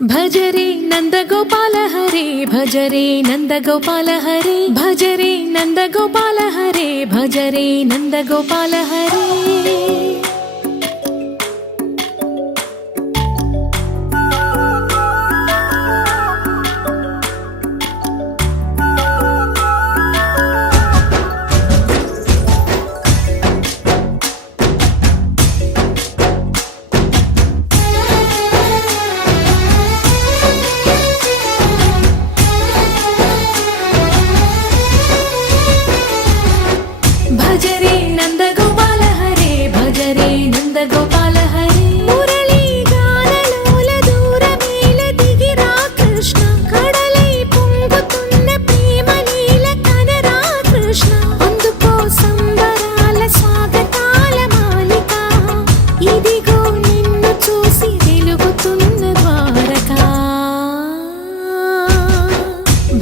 భజరే నందగోపాల హరే భజరే నందగోపాల హరే భజరే నందగోపాల హరే భజరే నందగోపాల హరే భజరే నందగోపాల హరే భజరే నందగోపాల హరే మురళీ గానలోల దూరమేల దిగిరా కృష్ణ కడలై పొంగుతున్న ప్రేమ నీల కనరా కృష్ణ అందుకో సంబరాల స్వాగతాల మాలిక ఇదిగో నిన్ను చూసి వెలుగుతున్న ద్వారకా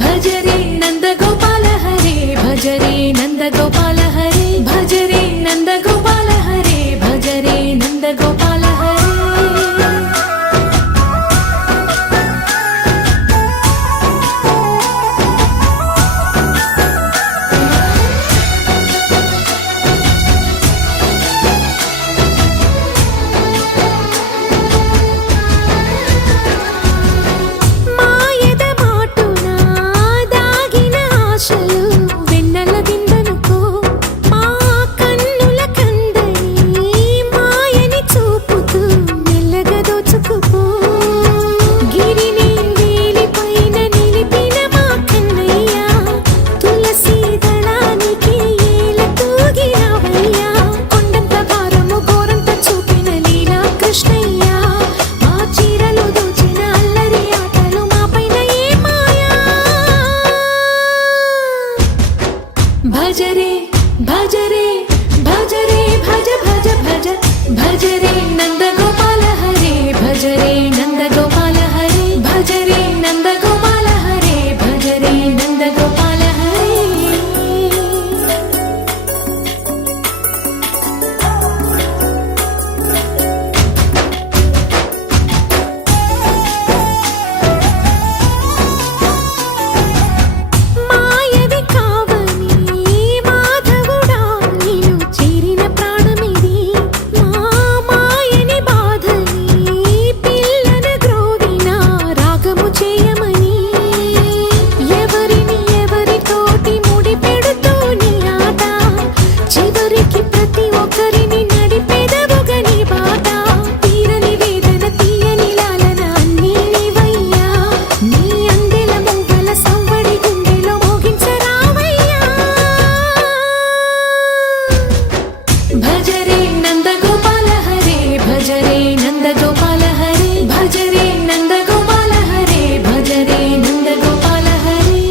భజరే నందగోపాల హరే భజరే నందగోపాల హరే భజరే నందగోపాల హరే భజరే నందగోపాల హరే మాయద మాటున దాగిన ఆశలు వెన్నెల విందనుకో మా కన్నుల కందని మాయని చూపుతూ మెల్లగా దోచుకుపో గిరిని వేలిపైన నిలిపిన మా కన్నయ్య తులసి దళానికి ఏల తూగినవయ్యా కొండంత భారము గోరంత చూపిన లీలా కృష్ణయ్య మా చీరలు దోచిన అల్లరి ఆటలు మా పైన ఏ మాయా భజరే భజరే భజరే భజ భజ భజ భజరే నందగోపాల హరే భజరే నందగోపాల హరే భజరే నందగోపాల హరే భజరే నందగోపాల హరే మాయవి కావని మాధవుడా నీను చేరిన ప్రాణమిది మా మాయని బాధని పిల్లన గ్రోవిన రాగము చేయమని ఎవరిని ఎవరితోటి ముడి పెడుతూ నీ ఆట చివరికి ప్రతి ఒక్కరిని నడిపెదవుగా నీ బాట తీరని వేదన తీయని లాలన అన్నీ నీవయ్యా నీ అందెల మొగ్గల సవ్వడి గుండెలో మోగించరావయ్యా భజరే నందగోపాల హరే భజరే నందగోపాల హరే భజరే నందగోపాల హరే భజరే నందగోపాల హరే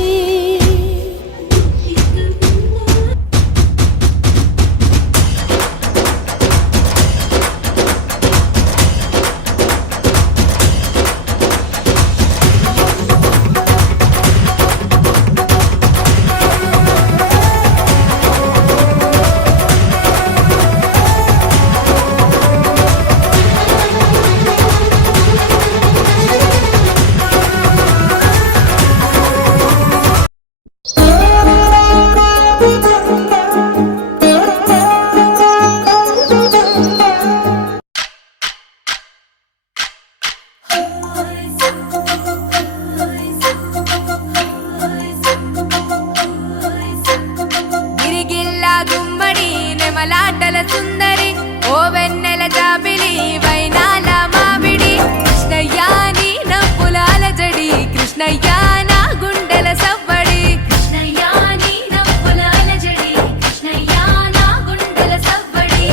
గిరిగిల్లా గుమ్మడి నెమలాటల సుందరి ఓ వెన్నెల జాబిలి వైనాల మామిడి కృష్ణయ్యా నీ నవ్వులాల జడి కృష్ణయ్యా నా గుండెల సవ్వడి కృష్ణయ్యా నీ నవ్వులాల జడి కృష్ణయ్యా నా గుండెల సవ్వడి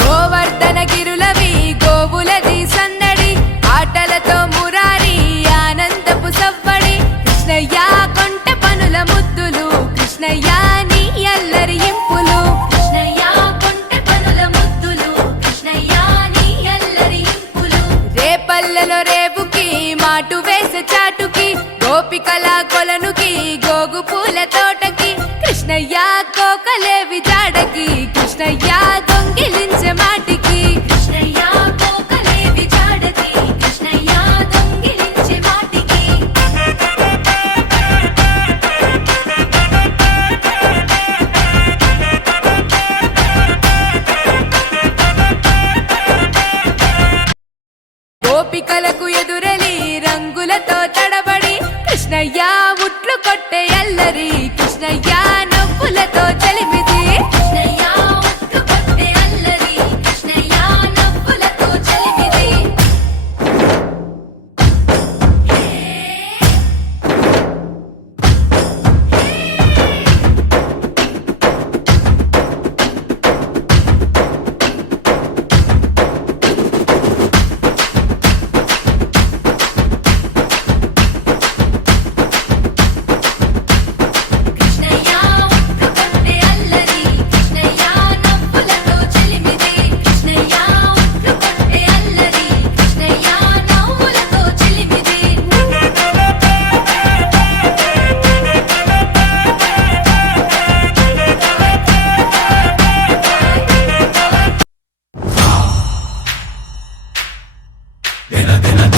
గోవర్ధన గిరులవి గోవులది సందడి ఆటలతో మురారి ఆనందపు సవ్వడి కృష్ణయ్యా కొంట పనుల ముద్దులు కృష్ణయ్యా నీ అల్లరి ఇంపులు కృష్ణయ్యా కొంట పనుల ముద్దులు కృష్ణయ్యా నీ అల్లరి ఇంపులు రేపల్లెలో రేపుకి మా మాటు వేసే చాటుకి గోపికల కొలనుకి గోగు పూల తోటకి కృష్ణయ్య కోకలేవి జాడకి కృష్ణయ్య దొంగిలించే మాటికి కృష్ణయ్య కోకలేవి జాడకి కృష్ణయ్య దొంగిలించే మాటికి గోపికలకు ఎదురెలి రంగులతో తడబడి కృష్ణయ్య ఉట్లు కొట్టే అల్లరి కృష్ణయ్య నవ్వులతో చలిమిది కృష్ణయ్య ఉట్లు కొట్టే అల్లరి కృష్ణయ్య నవ్వులతో చలిమిది కృష్ణయ్య ఉట్లు కొట్టే అల్లరి కృష్ణయ్య నవ్వులతో చలిమిది కృష్ణయ్య ఉట్లు కొట్టే అల్లరి కృష్ణయ్య నవ్వులతో చలిమిది దిన దిన